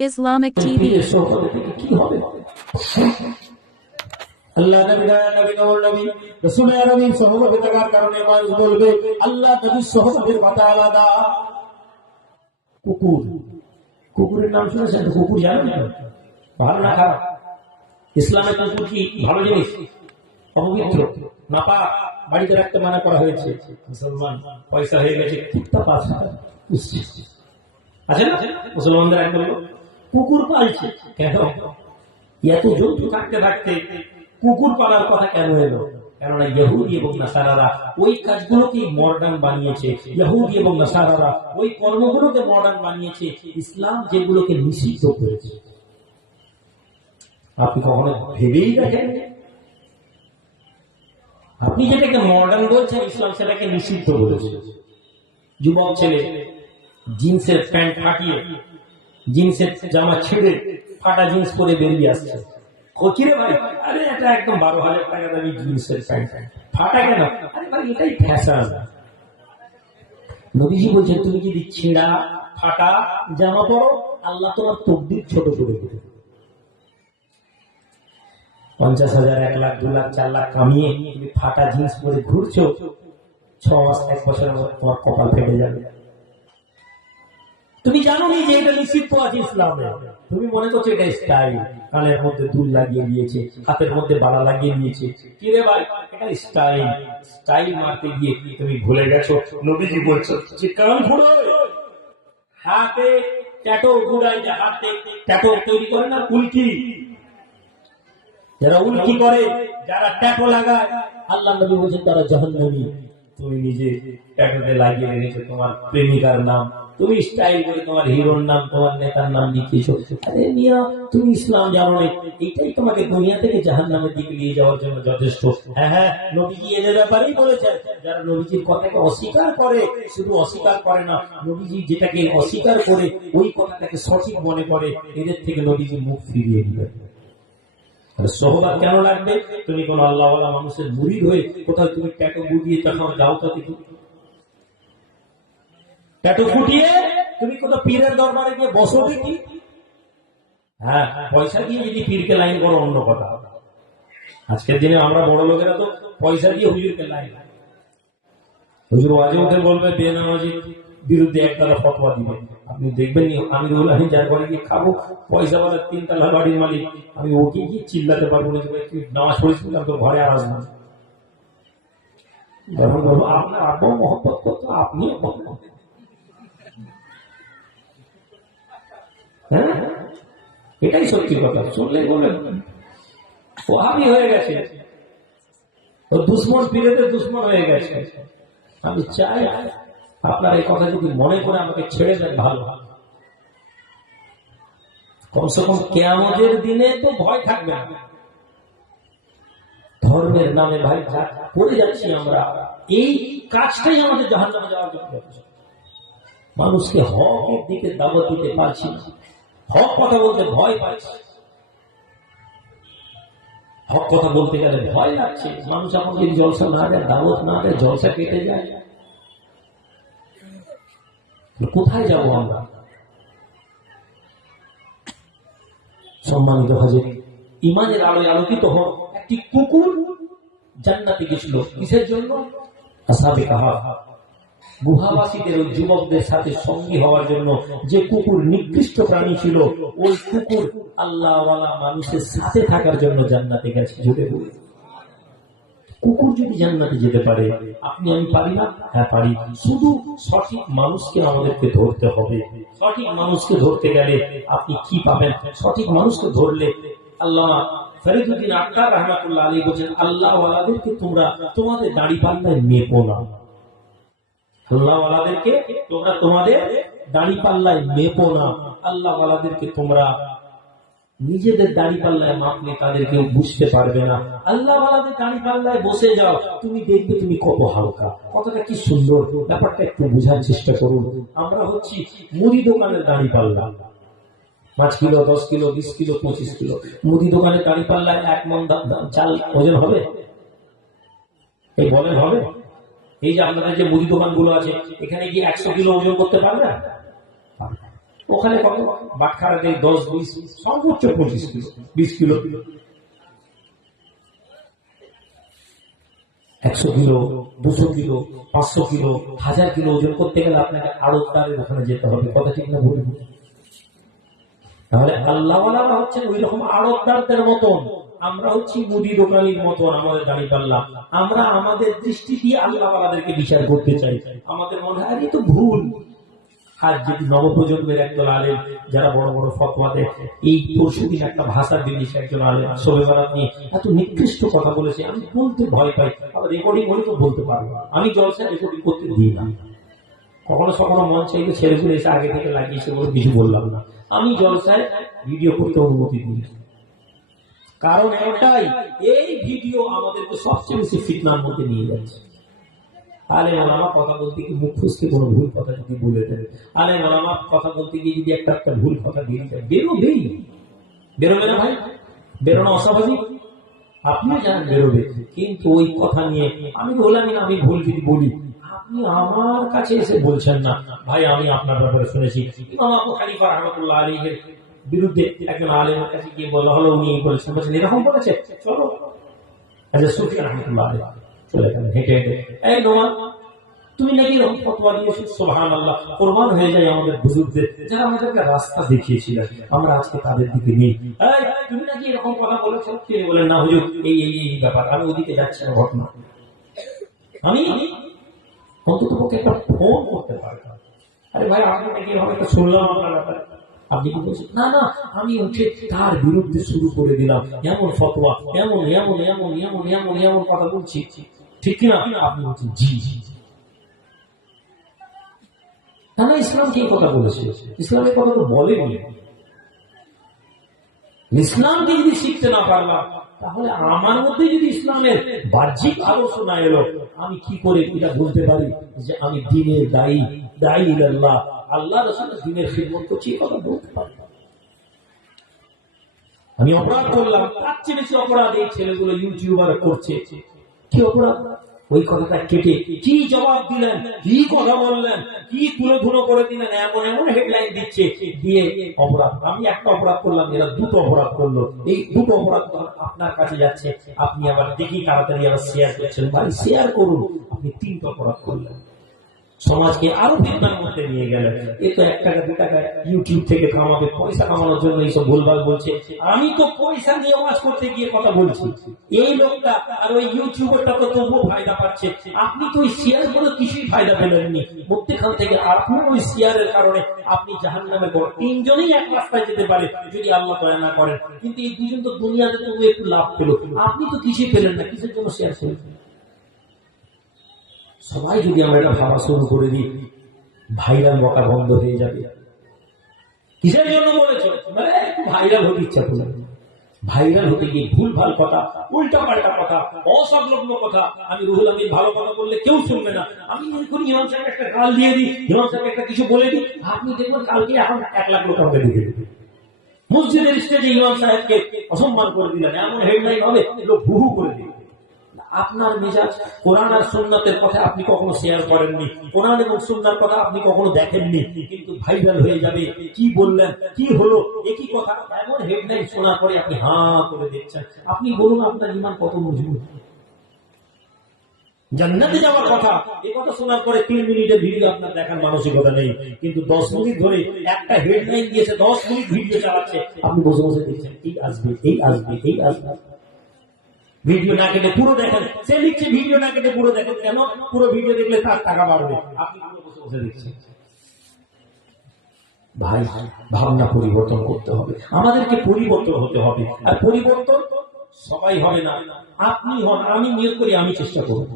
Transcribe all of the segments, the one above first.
Islamic TV. কি হবে? আল্লাহ নবী নবী রাসূলের নবী সহবতে থাকার কারণে মানুষ বলবে আল্লাহ নবীর সহবতের কথা আলাদা। কুকুরের নাম শুনেছেন? কুকুর জানেন না? ভালো না খারাপ? ইসলামে কুকুর কি ভালো জিনিস? অপবিত্র, নাপাক, বাড়িতে রাখতে মানা করা হয়েছে। মুসলমান পয়সা হয়ে গেছে, কুত্তা পালছে আছে না? মুসলমানদের এক বলল কুকুর পালছে কেন? এত জন্তু থাকতে থাকতে কুকুর পালার কথা কেন এলো? কেননা ইহুদি এবং নাসারারা ওই কাজগুলোকে মডার্ন বানিয়েছে। ইহুদি এবং নাসারারা ওই কর্মগুলোকে মডার্ন বানিয়েছে। ইসলাম যেগুলোকে নিষিদ্ধ করেছে। আপনি কখনো ভেবেই দেখেন? আপনি যেটাকে মডার্ন বলছেন, ইসলাম সেটাকে নিষিদ্ধ বলেছে। যুবক ছেলে জিন্সের প্যান্ট ফাটিয়ে, জিন্সের জামা ছিঁড়ে ফাটা জিন্স পরে বেরিয়ে আসছে। কোচিরে ভাই, আরে এটা একদম 12,000 টাকা দামি জিন্সের প্যান্ট, ফাটা কেন? আরে ভাই এটাই ফ্যাশন। নবীজি বলছেন তুমি যদি ছেঁড়া ফাটা জামা পরো, আল্লাহ তোমার তকদির ছোট করে দেবে। 50,000, 1 লাখ, 2 লাখ, 4 লাখ কামিয়ে তুমি ফাটা জিন্স পরে ঘুরছো, 6 মাস 1 বছরের মধ্যে তোমার কপাল ফেটে যাবে। তুমি জানো নি যে এটা নিষিদ্ধ আছে ইসলামে। তুমি মনে করছো এটা স্টাইল, কানের মধ্যে দুল লাগিয়ে দিয়েছে, হাতের মধ্যে বালা লাগিয়ে দিয়েছে। কি রে ভাই, এটা স্টাইল। স্টাইল মারতে গিয়ে তুমি ভুলে গেছো নবীজি বলছেন যে কান ফুড়ো, হাতে ট্যাটু ঘুরাই, হাতে ট্যাটু তৈরি করে না, উল্কি। যারা উল্কি করে, যারা ট্যাটু লাগায়, আল্লাহ নবী বলছেন তারা জাহান্নামী। তুমি নিজে ট্যাটুতে লাগিয়ে রেখেছো তোমার প্রেমিকার নাম, তুমি স্টাইল করে তোমার হিরোর নাম, তোমার নেতার নাম লিখেছো। আরে মিয়া, তুমি ইসলাম জানো না, এটাই তোমাকে দুনিয়া থেকে জাহান্নামের দিকে নিয়ে যাওয়ার জন্য যথেষ্ট। হ্যাঁ হ্যাঁ, নবীজি এদের ব্যাপারেই বলেছেন, যারা নবীজির কথাকে অস্বীকার করে, শুধু অস্বীকার করে না, নবীজি যেটাকে অস্বীকার করে ওই কথাটাকে সঠিক মনে করে, এদের থেকে নবীজি মুখ ফিরিয়ে দিবেন। সোহবত কেন লাগবে? তুমি কোন আল্লাহওয়ালা মানুষের মুরিদ হয়ে কোথাও তুমি ট্যাটু বুঝিয়ে তখন যাও, তো ট্যাটু ফুটিয়ে তুমি কোথাও পীরের দরবারে গিয়ে বসো দেখি। হ্যাঁ, পয়সা দিয়ে যদি পীরকে লাইন করো অন্য কথা। আজকের দিনে আমরা বড় লোকেরা তো পয়সা দিয়ে হুজুরকে লাইন, হুজুর ওয়াজে উঠে বলবে বেনামাজির বিরুদ্ধে একতলা ফতোয়া দিবে। আপনি দেখবেন আমি যার ঘরে গিয়ে খাবো, পয়সা বাজার 3 তলা বাড়ির মালিক, আমি ওকে গিয়ে চিল্লাতে পারবো না, তুই নামাজ পড়েছিস তো ঘরে আর আসবো না। যখন বলবো আপনার আব্বা মহব্বত করতো, আপনি হ্যাঁ, এটাই সত্যি কথা। শুনলে বলেন ওহাবি হয়ে গেছে, ও দুশ্মন, পীরেদের দুশ্মন হয়ে গেছে। আমি চাই আপনার এই কথা যদি মনে করে আমাকে ছেড়ে দেন, ভালো। কমসে কম কিয়ামতের দিনে তো ভয় থাকবে না। ধর্মের নামে ভাই যা করে যাচ্ছি আমরা, এই কাজটাই আমাদের জাহান্নামে যাওয়ার জন্য। মানুষকে হকের দিকে দাওয়াত দিতে পারছি না, হক কথা বলতে ভয় পাচ্ছি। হক কথা বলতে গেলে ভয় লাগছে। মানুষ এখন যদি জলসা না দেয়, দাওয়াত না দেয়, জলসা কেটে যায়, কোথায় যাব আমরা? সম্মানিত হাজির, ইমানের আলোয় আলোকিত হোক। একটি কুকুর জান্নাতে গেছিল, কিসের জন্য? আসহাবে কাহাফ, গুহাবাসীদের ওই যুবকদের সাথে সঙ্গী হওয়ার জন্য। যে কুকুর নিকৃষ্ট প্রাণী ছিল, ওই কুকুর আল্লাহওয়ালা মানুষের সাথে থাকার জন্য জান্নাতে গেছে। যদি কুকুর যদি জান্নাতে যেতে পারে, আপনি আমি পারি না? হ্যাঁ পারি। শুধু সঠিক মানুষকে আমাদেরকে ধরতে হবে। সঠিক মানুষকে ধরতে গেলে আপনি কি পাবেন? সঠিক মানুষকে ধরলে, আল্লাহ ফরিদুদ্দিন আক্তার রহমাতুল্লাহ আলাইহি বলেন, আল্লাহওয়ালাদেরকে তোমরা তোমাদের দাড়ি পাল্লায় মেপো না। আল্লাহওয়ালাদেরকে তোমরা তোমাদের দাড়ি পাল্লায় মেপো না। আল্লাহওয়ালাদেরকে তোমরা নিজেদের দাড়ি পাল্লায় মাপলে তাদের কেউ বুঝতে পারবে না। আল্লাহওয়ালাদের দাড়ি পাল্লায় বসে যাও, তুমি দেখবে তুমি কত হালকা, কতটা কি সুন্দর। ব্যাপারটা একটু বোঝার চেষ্টা করুন। আমরা হচ্ছি মুদি দোকানের দাড়ি পাল্লা, 5 কিলো, 10 কিলো, 20 কিলো, 25 কিলো। মুদি দোকানের দাড়ি পাল্লায় 1 মণ চাল ওজন হবে? এই বলেন হবে? এই যে আপনাদের যে মুদি দোকানগুলো আছে, এখানে কি 100 কিলো ওজন করতে পারবে? ওখানে কত বাটখারা দেয় 10-20, সর্বোচ্চ 25 kilo, 20 kilo, 100 kilo, 200 kilo, 500 kilo, 1000 kilo ওজন করতে গেলে আপনাকে আড়তদারের ওখানে যেতে হবে। কথা ঠিক না ভুল? তাহলে আল্লাহওয়ালারা হচ্ছেন ওই রকম আড়তদারদের মতন, আমরা হচ্ছি মুদি দোকানির মতন। আমাদের দাঁড়ি পাল্লা, আমরা আমাদের দৃষ্টি দিয়ে আল্লাহওয়ালাদেরকে বিচার করতে চাই। আমাদের মনে হয় এই তো ভুল। আর যদি নবপ্রজন্মের একজন আলেম, যারা বড় বড় ফতোয়া দেয়, এই পরশুদিন একটা ভাষা দিয়েছে একজন আলেম শবে বরাত নিয়ে, এত নিকৃষ্ট কথা বলেছে, আমি বলতে ভয় পাই। আবার রেকর্ডিং হলে তো বলতে পারবো, আমি জলসায় রেকর্ডিং করতে দিই না। কখনো কখনো মন চাইলে ছেলেগুলো এসে আগে থেকে লাগিয়েছে বলে কিছু বললাম না। আমি জলসায় ভিডিও করতে অনুমতি দিই, কারণ একটাই, এই ভিডিও আমাদেরকে সবচেয়ে বেশি ফিতনার মধ্যে নিয়ে যাচ্ছে। আলেম ওলামা কথা বলতে গিয়ে মুখ ফুসকে কোনো ভুল কথা যদি বলে দেন, আলেম ওলামা কথা বলতে গিয়ে যদি একটা ভুল কথা দিয়ে দেয়, বেরোবেই। বেরোবে না ভাই? বেরোনো অস্বাভাবিক? আপনিও জানেন বেরোবে, কিন্তু ওই কথা নিয়ে আমি বললাম না, আমি ভুল যদি বলি, আপনি আমার কাছে এসে বলছেন না ভাই আমি আপনার ব্যাপারে শুনেছি ইমাম আবু হানিফা রাহমাতুল্লাহ আলাইহির বিরুদ্ধে একজন আলেমের কাছে গিয়ে বলা হলো, উনি বলেছেন, এরকম বলেছে, চলো আচ্ছা সুফিয়ান রাহমাতুল্লাহ আলাইহি চলে গেলেন হেঁটে হেঁটে, এই নোমান তুমি নাকি এরকম ফতোয়া দিয়েছো, সুবহানাল্লাহ, প্রমাণ হয়ে যায় আমাদের বুজুর্গদের যারা আমাদেরকে রাস্তা দেখিয়েছিলেন, আমরা আজকে তাদের দিকে নেই। এই তুমি নাকি এরকম কথা বলেছো? তিনি বলেন না হুজুর, এই এই এই ব্যাপার, আমি ওইদিকে যাচ্ছি না ঘটনা। আমি অন্তত পক্ষে একটা ফোন করতে পারতাম, আরে ভাই আপনি নাকি এরকম একটা শুনলাম আপনার ব্যাপারে, আপনি কি বলছেন? না না, আমি উঠে তার বিরুদ্ধে শুরু করে দিলাম, এমন ফতোয়া, এমন এমন এমন এমন এমন এমন কথা বলছি, ঠিক কিনা? আপনি বলছেন জি জি। না না, ইসলাম কি কথা বলেছে? ইসলামের কথা তো বলেনি। ইসলামকে যদি শিখতে না পারলাম, তাহলে আমার মধ্যে যদি ইসলামের বাহ্যিক আদর্শ না এলো, আমি কি করে এটা বলতে পারি যে আমি দ্বীনের দায়ী, দায়ী ইলাল্লাহ, আল্লাহ রাসূলের দ্বীনের খিদমত করছি? কথা বলতে পারি। আমি অপরাধ করলাম, তার চেয়ে বেশি অপরাধ এই ছেলেগুলো ইউটিউবার করছে। কি অপরাধ? ওই কথাটা কেটে কি জবাব দিলেন, কি কথা বললেন, কি তুলে ধুলো করে দিলেন, এমন এমন হেডলাইন দিচ্ছে, দিয়ে অপরাধ। আমি একটা অপরাধ করলাম, এরা দুটো অপরাধ করলো, এই দুটো অপরাধ আপনার কাছে যাচ্ছে, আপনি আবার দেখি তাড়াতাড়ি আবার শেয়ার করছেন। ভাই শেয়ার করুন, আপনি 3টা অপরাধ করলেন, সমাজকে আরো ফিতনার মধ্যে নিয়ে গেলেন। এ তো 1 টাকা 2 টাকা ইউটিউব থেকে কামাবে, পয়সা কামানোর জন্য এইসব ভুলভাল বলছে। আমি তো পয়সা নিয়ে ওয়াজ করতে গিয়ে কথা বলছি, এই লোকটা আর ওই ইউটিউবারটা তো তবুও ফায়দা পাচ্ছে। আপনি তো ওই শেয়ার করে কিছুই ফায়দা পেলেননি মধ্যখান থেকে। আপনার ওই শেয়ারের কারণে আপনি জাহান্নামে পড়েন। 3 জনেই এক রাস্তায় যেতে পারে যদি আল্লাহ দয়া না করেন, কিন্তু এই দুজন তো দুনিয়াতে তবু একটু লাভ পেল, আপনি তো কিছুই পেলেন না। কিসের জন্য শেয়ার করেছেন? সবাই যদি আমরা এটা ভাবা শুরু করে দিই, ভাইরাল বকা বন্ধ হয়ে যাবে। কিসের জন্য বলেছ? মানে একটু ভাইরাল হতে ইচ্ছা করলাম। ভাইরাল হতে গিয়ে ভুল ভাল কথা, উল্টা পাল্টা কথা, অসংলগ্ন কথা। আমি রুহুল আমিন ভালো কথা বললে কেউ শুনবে না, আমি মনে করি ইমাম সাহেব একটা গাল দিয়ে দিই, ইমাম সাহেব একটা কিছু বলে দিই, আপনি দেখবেন কালকে এখন 1 লাখ লোক আমাকে দেখে দেবে। মসজিদের স্টেজে ইমাম সাহেবকে অসম্মান করে দিলেন, এমন হেডলাইন হবে, লোক হু হু করে দিবে। আপনার মেজাজ কোরআন আর সুন্নাতের কথা আপনি কখনো শেয়ার করেননি, কোরআন এবং সুন্নার কথা আপনি কখনো দেখেননি, কিন্তু ভাইরাল হয়ে যাবে। কি বললেন, কি হলো, একই কথা, এমন হেডলাইন শোনার পরে আপনি হা করে দেখছেন। আপনি বলুন আপনার ঈমান কত মজবুত? জান্নাতে যাওয়ার কথা, এই কথা শোনার পরে 3 মিনিটের ভিডিও আপনার দেখার মানসিকতা নেই, কিন্তু 10 মিনিট ধরে একটা হেডলাইন দিয়েছে, 10 মিনিট ভিডিও চালাচ্ছে, আপনি বসে বসে দেখছেন এই আসবে, এই আসবে, এই আসবে। ভিডিও না কেটে পুরো দেখেন, সে লিখছে ভিডিও না কেটে পুরো দেখেন, কেন? পুরো ভিডিও দেখলে তার টাকা বাড়বে, আপনি পুরো বসে বসে দেখছেন। ভাই ভাবনা পরিবর্তন করতে হবে, আমাদেরকে পরিবর্তন হতে হবে। আর পরিবর্তন সবাই হবে না, আপনি হন, আমি নিয়োগ করি, আমি চেষ্টা করব।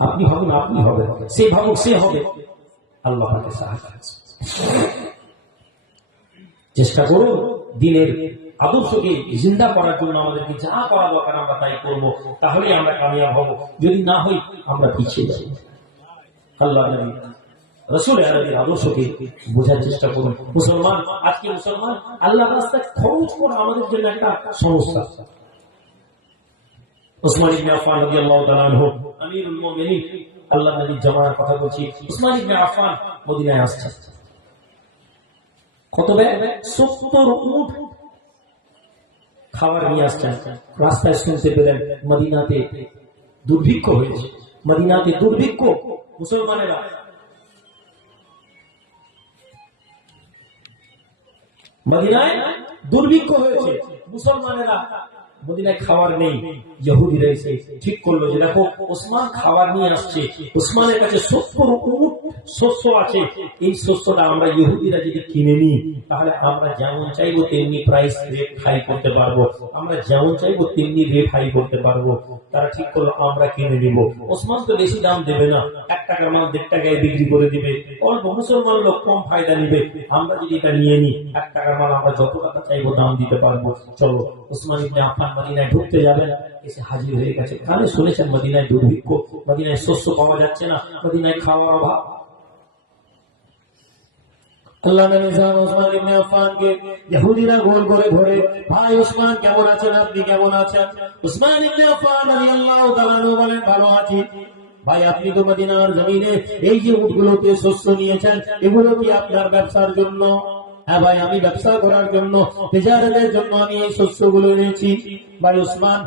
আপনি ভাবুন, আপনি হবে, সে ভাবুক, সে হবে। আল্লাহ পাকের সাহায্য, চেষ্টা করুন দ্বীনের আদর্শকে জিন্দা করার জন্য। আমাদেরকে যা করা দরকার আমরা তাই করবো, তাহলে আমরা কামিয়াব হব। যদি না হই আমরা পিছিয়ে যাব। আল্লাহ নবী রাসূল আরবির আদর্শকে বোঝার চেষ্টা করুন। মুসলমান, আজকে মুসলমান আল্লাহর রাস্তায় খরচ করা আমাদের জন্য একটা সমস্যা। উসমান ইবনে আফফান রাদিয়াল্লাহু তাআলা আনহু, আমিরুল মুমিনিন, আল্লাহর নবীর জামানার কথা বলছি। উসমান ইবনে আফফান মদিনায় আসছেন, কত ব্যাগ? 70 উট খাবার নিয়ে আসছেন। রাস্তায় শুনতে পেলেন মদিনাতে দুর্ভিক্ষ হয়েছে, মদিনাতে দুর্ভিক্ষ, মুসলমানেরা মদিনায় দুর্ভিক্ষ হয়েছে, মুসলমানেরা মদিনায় খাবার নেই। ইহুদিরা এসে ঠিক করলো যে দেখো ওসমান খাবার নিয়ে আসছে, ওসমানের কাছে 70 উট শস্য আছে, এই শস্যটা আমরা ইহুদিরা যদি কিনে নিই তাহলে আমরা যেমন চাইবো তেমনি প্রাইস রেট হাই করতে পারবো, আমরা যেমন চাইবো তেমনি রেট হাই করতে পারবো। তারা ঠিক করলো আমরা কিনে নিব। ওসমান তো বেশি দাম দেবে না, 1 টাকার মাল 1.5 টাকায় বিক্রি করে দিবে, অল্প মুসলমান লোক কম ফায়দা নিবে। আমরা যদি এটা নিয়ে নিই 1 টাকার মাল আমরা যত টাকা চাইবো দাম দিতে পারবো। চলো ওসমান ইবনে আফফান মদিনায় ঢুকতে যাবেন, এসে হাজির হয়ে গেছে। কানে শুনেছেন মদিনায় দুর্ভিক্ষ, মদিনায় শস্য পাওয়া যাচ্ছে না, মদিনায় খাওয়ার অভাব। আল্লাহ নবী ওসমান ইবনে আফফানকে ইহুদিরা গোল করে ধরে, ভাই ওসমান কেমন আছেন, আপনি কেমন আছেন? ওসমান ইবনে আফফান রাদিয়াল্লাহু তাআলা আনহু বলেন ভালো আছি। ভাই আপনি তো মদিনার জমিনে এই যে উটগুলোতে শস্য নিয়েছেন এগুলো কি আপনার ব্যবসার জন্য? হ্যাঁ ভাই আমি ব্যবসা করার জন্য, তিজারতের জন্য আমি এই শস্যগুলো এনেছি। ভাই ওসমান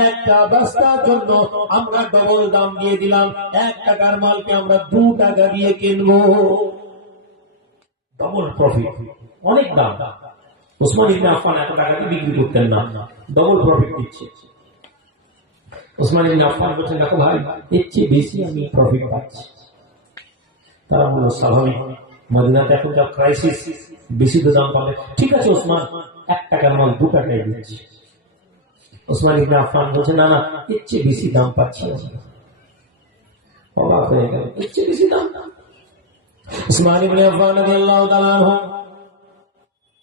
একটা বস্তার জন্য আমরা ডবল দাম দিয়ে দিলাম, 1 টাকার মালকে আমরা 2 টাকা দিয়ে কিনবো, ডবল প্রফিট, অনেক দাম। ওসমান ইবনে আফফান এত টাকা দিয়ে বিক্রি করতেন না, ডবল প্রফিট দিচ্ছে। ওসমান ইবনে আফফান বলছেন দেখো ভাই এর চেয়ে বেশি আমি প্রফিট পাচ্ছি। তারা বলল স্বাভাবিক, মদিনাতে এখন যা ক্রাইসিস, বেশি তো দাম পাবে। ঠিক আছে ওসমান 1 টাকার মাল 2 টাকায় দিচ্ছি। ওসমান ইবনে আফফান বলছে না না এর চেয়ে বেশি দাম পাচ্ছি। অবাক হয়ে গেল, এর চেয়ে বেশি দাম? ওসমান ইবনে আফফান রাদিয়াল্লাহু তাআলা আনহু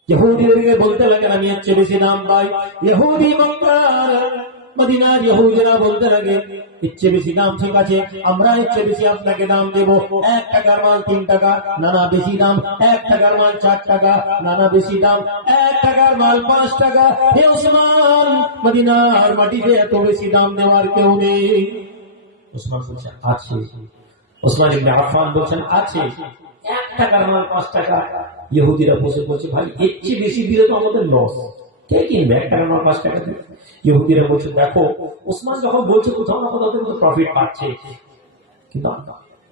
ইহুদিদেরকে বলতে লাগেন আমি এর চেয়ে বেশি দাম পাই। ইহুদি মক্কার মদিনার ইহুদিরা বলতে লাগে এর চেয়ে বেশি দাম, ঠিক আছে আমরা এর চেয়ে বেশি আপনাকে দাম দেব। 1 টাকার মাল 3 টাকা, না না বেশি দাম। 1 টাকার মাল 4 টাকা, না না বেশি দাম। 1 টাকার মাল 5 টাকা। হে ওসমান মদিনার মাটিতে এত বেশি দাম দেওয়ার কেউ নেই। ওসমান বলছেন আছে। ওসমান ইবনে আফফান বলছেন আছে, 1 টাকার মাল 5 টাকা। ইহুদিরা বসে বলছে ভাই এর চেয়ে বেশি দিলে তো আমাদের লস, কে কিনবে 1 টাকার মাল 5 টাকা দিয়ে? ইহুদিরা বলছে দেখো ওসমান যখন বলছে কোথাও না কোথাও তো প্রফিট পাচ্ছে, কিন্তু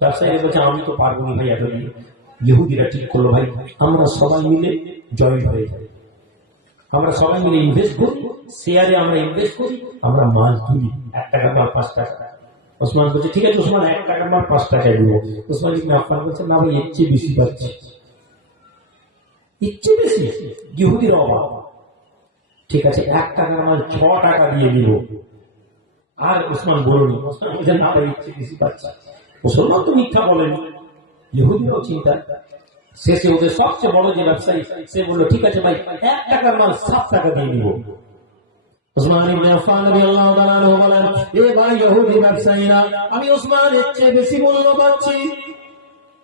ব্যবসায়ীরা বলছে আমি তো পারবো না ভাই এত দিয়ে। ইহুদিরা ঠিক করলো ভাই আমরা সবাই মিলে জয়েন্ট হয়ে যাই, আমরা সবাই মিলে ইনভেস্ট করি, শেয়ারে আমরা ইনভেস্ট করি, আমরা মাল কিনি 1 টাকার মাল 5 টাকা। ওসমান বলছে ঠিক আছে ওসমান 1 টাকার মাল 5 টাকায় দিব। ওসমান ইবনে আফফান বলছে না ভাই এর চেয়ে বেশি পাচ্ছি, এর চেয়ে বেশি। ইহুদির অভাব, ঠিক আছে 1 টাকার মাল 6 টাকা দিয়ে দিব। আর ওসমান বলুন, ওসমান বলছে না ভাই এর চেয়ে বেশি পাচ্ছি। মুসলমান তো মিথ্যা বলেনি, ইহুদিরাও চিন্তা। শেষে ওদের সবচেয়ে বড় যে ব্যবসায়ী সে বললো ঠিক আছে ভাই 1 টাকার মাল 7 টাকা দিয়ে দিব। ওসমান ইবনে আফফান রাদিয়াল্লাহু তাআলা আনহু বলেন এ ভাই ইহুদি ব্যবসায়ীরা আমি ওসমান এর চেয়ে বেশি মূল্য পাচ্ছি।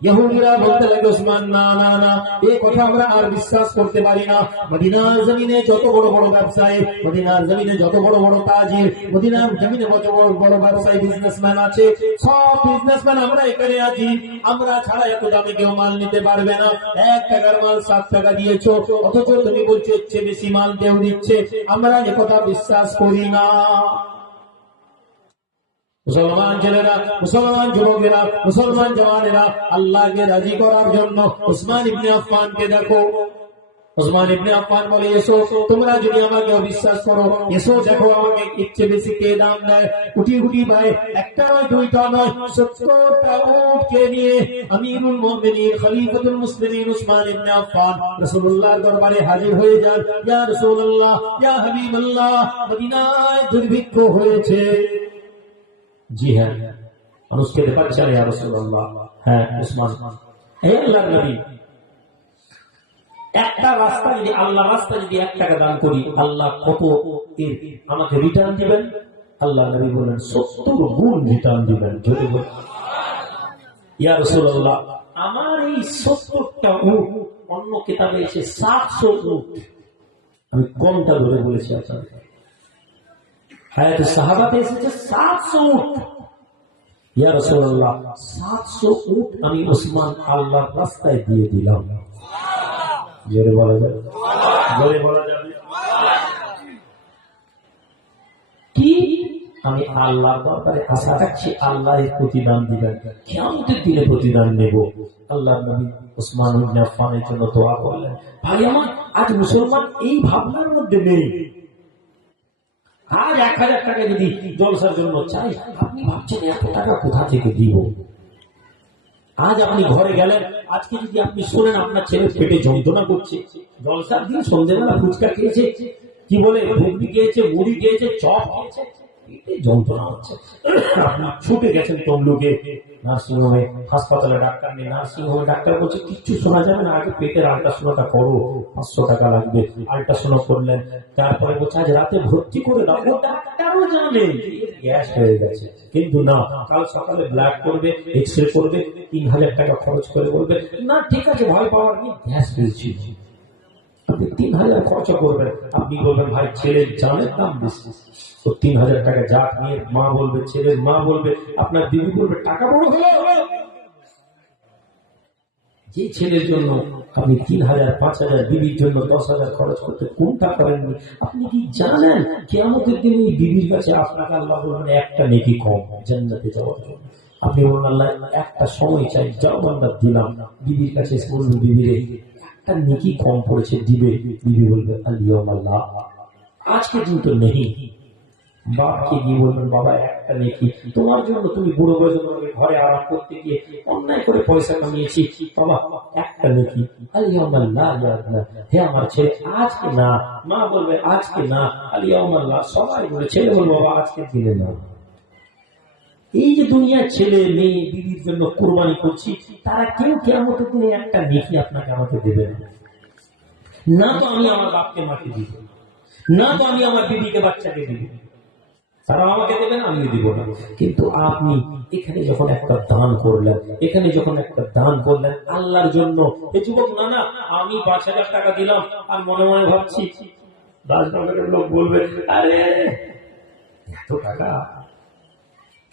ইহুদিরা বলতে লাগে ওসমান না না না এই কথা আমরা আর বিশ্বাস করতে পারি না। মদিনার জমিনে যত বড় বড় ব্যবসায়ী, মদিনার জমিনে যত বড় বড় তাজির, মদিনার জমিনে যত বড় বড় ব্যবসায়ী বিজনেসম্যান আছে, সব বিজনেসম্যান আমরা এখানে আছি, আমরা ছাড়া এত দামে কেউ মাল নিতে পারবে না। 1 টাকার মাল 7 টাকা দিয়েছো, অথচ তুমি বলছো এর চেয়ে বেশি মাল কেউ দিচ্ছে, আমরা এ কথা বিশ্বাস করি না। মুসলমান ছেলেরা, মুসলমান যুবকেরা, মুসলমান জওয়ানেরা আল্লাহকে রাজি করার জন্য ওসমান ইবনে আফফানকে দেখো। ওসমান ইবনে আফফান বলে এসো তোমরা যদি আমাকে অবিশ্বাস করো, এসো দেখো আমাকে ইচ্ছে বেশি কে দাম দেয়। উঠি উঠি ভাই একটা নয় দুইটা নয় 70টা উটকে নিয়ে আমিরুল মুমিনিন খলিফাতুল মুসলিমিন ওসমান ইবনে আফফান রাসূলুল্লাহর দরবারে হাজির হয়ে যান। ইয়া রাসূলুল্লাহ, ইয়া হাবিবাল্লাহ, মদিনায় দুর্ভিক্ষ হয়েছে। জি হ্যাঁ মানুষ খেতে পারছে না ইয়া রাসূলুল্লাহ। হ্যাঁ ওসমান, হে আল্লাহর নবী একটা রাস্তা যদি আল্লাহ রাস্তা যদি 1 টাকা দান করি আল্লাহ কত আমাকে রিটার্ন দিবেন? আল্লাহ নবী বলেন 70 গুণ রিটার্ন দিবেন। যদি বলেন ইয়া রাসূলুল্লাহ আমার এই 70টা উট অন্য কিতাবে এসে 700 উট, আমি কোনটা ধরে বলেছি আপনাদের? হায়াতে সাহাবাতে এসেছে 700 উট। ইয়া রাসূলুল্লাহ 700 উট আমি ওসমান আল্লাহর রাস্তায় দিয়ে দিলাম। জোরে বলা যাবে, জোরে বলা যাবে কি? আমি আল্লাহর দরবারে আশা রাখছি, আল্লাহ এর প্রতিদান দিবেন, কিয়ামতের দিনে প্রতিদান নেব। আল্লাহর নবী ওসমান ইবনে আফফানের জন্য দোয়া করলেন। ভাই আমার, আজ মুসলমান এই ভাবনার মধ্যে নেই। আজ 1000 টাকা যদি জলসার জন্য চাই, আপনি ভাবছেন এত টাকা কোথা থেকে দিব। আজ আপনি ঘরে গেলেন, আজকে যদি আপনি শোনেন আপনার ছেলে পেটে যন্ত্রণা করছে, জলসার দিন সন্ধ্যেবেলা ফুচকা খেয়েছে, কি বলে ঘুগনি খেয়েছে, মুড়ি খেয়েছে, চপ খেয়েছে, পেটে যন্ত্রণা হচ্ছে, আপনি ছুটে গেছেন তমলুকে নার্সিংহোমে, হাসপাতালে ডাক্তার নেই, নার্সিংহোমে ডাক্তার বলছে কিচ্ছু শোনা যাবে না, আগে পেটের আল্ট্রাসাউন্ডটা করো, 500 টাকা লাগবে। আল্ট্রাসাউন্ড করলেন, তারপরে বলছে আজ রাতে ভর্তি করে দাও। ডাক্তারও জানে গ্যাস হয়ে গেছে, কিন্তু না, কাল সকালে ব্লাড করবে, এক্সরে করবে, 3000 টাকা খরচ করে বলবে না ঠিক আছে, ভয় পাওয়ার নেই, গ্যাস হয়েছে। আপনি 3000 খরচ করবেন, আপনি বলবেন ভাই ছেলের জানের দাম বেশি, তো 3000 টাকা যাক, মেয়ের মা বলবে, ছেলের মা বলবে, আপনার দিদি বলবে টাকা বড় হলো। যে ছেলের জন্য আপনি 3000, 5000, বিবির জন্য 10,000 খরচ করতে কোনটা করেননি, আপনি কি জানেন কিয়ামতের দিনে এই বিবির কাছে আপনাকে আল্লাহ বলবেন একটা নেকি কম জান্নাতে যাওয়ার জন্য। আপনি বলুন আল্লাহ একটা সময় চাই, যাও বান্দা দিলাম, বিবির কাছে বলবেন বিবিরে একটা নেকি কম পড়েছে, দিবে, বিবি বলবে আল্লাহ আজকে দিন তো নেই। বাপকে গিয়ে বলবেন বাবা একটা নেকি তোমার জন্য, তুমি বুড়ো বয়সে তোমাকে ঘরে আরাম করতে গিয়ে অন্যায় করে পয়সা কামিয়েছি, বাবা একটা নেকি আল্লাহ, হে আমার ছেলে আজকে না, মা বলবে আজকে না, আল্লাহ সবাই বলে, ছেলে বলবো বাবা আজকে দিলে না। এই যে দুনিয়ার ছেলে মেয়ে বিবির জন্য কোরবানি করছি, তারা কেউ কিয়ামতের দিনে একটা নেকি আপনাকে আমাকে দেবে না। তো আমি আমার বাপকে মাকে দিব না, তো আমি আমার বিবিকে বাচ্চাকে দিব, তারা আমাকে দেবে না, আমি দিব না। কিন্তু আপনি এখানে যখন একটা দান করলেন, এখানে যখন একটা দান করলেন আল্লাহর জন্য, এই যুবক না না আমি 5000 টাকা দিলাম, আর মনে মনে ভাবছি রাজনগরের লোক বলবে আরে এত টাকা।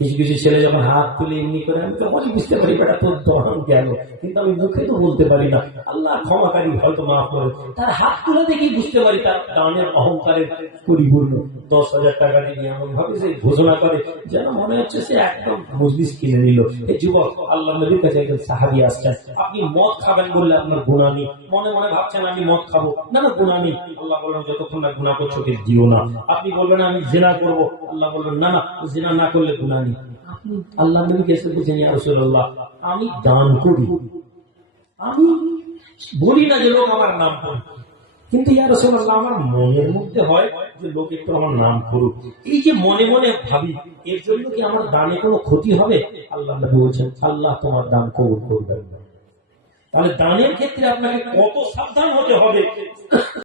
কিছু কিছু ছেলে যখন হাত তুলে এমনি করে, আমি তখনই বুঝতে পারি বেটা তোর দরম গেল, কিন্তু আমি মুখে তো বলতে পারি না, আল্লাহ ক্ষমাকারী হয়তো মাফ করে। তার হাত তুলে দেখেই বুঝতে পারি তার দানের অহংকারের পরিপূর্ণ। 10,000 টাকা দিয়ে এমন ভাবে সে ঘোষণা করে যেন মনে হচ্ছে সে একদম মজলিস কিনে নিল। এই যুবক আল্লাহ নবীর কাছে একজন সাহাবী আসছেন, আপনি মদ খাবেন বললে আপনার গুনাহ নেই, মনে মনে ভাবছেন আমি মদ খাবো, না না গুনাহ নেই। আল্লাহ বললেন যতক্ষণ না গুনাহ করছো ওকে দিও না। আপনি বলবেন আমি জিনা করবো, আল্লাহ বলবেন না না জিনা না করলে গুনাহ নেই। আপনি আল্লাহ নবীকে এসে বলছেন ইয়া রাসূলুল্লাহ আমি দান করি, আমি বলি না যে লোক আমার নাম করে, কিন্তু ইয়া রাসূলুল্লাহ আমার মনের মধ্যে হয় যে লোক একটু আমার নাম করুক। এই যে মনে মনে ভাবি, এর জন্য কি আমার দানে কোনো ক্ষতি হবে? আল্লাহ নবী বলছেন আল্লাহ তোমার দান কবুল করবেন না। তাহলে দানের ক্ষেত্রে আপনাকে কত সাবধান হতে হবে।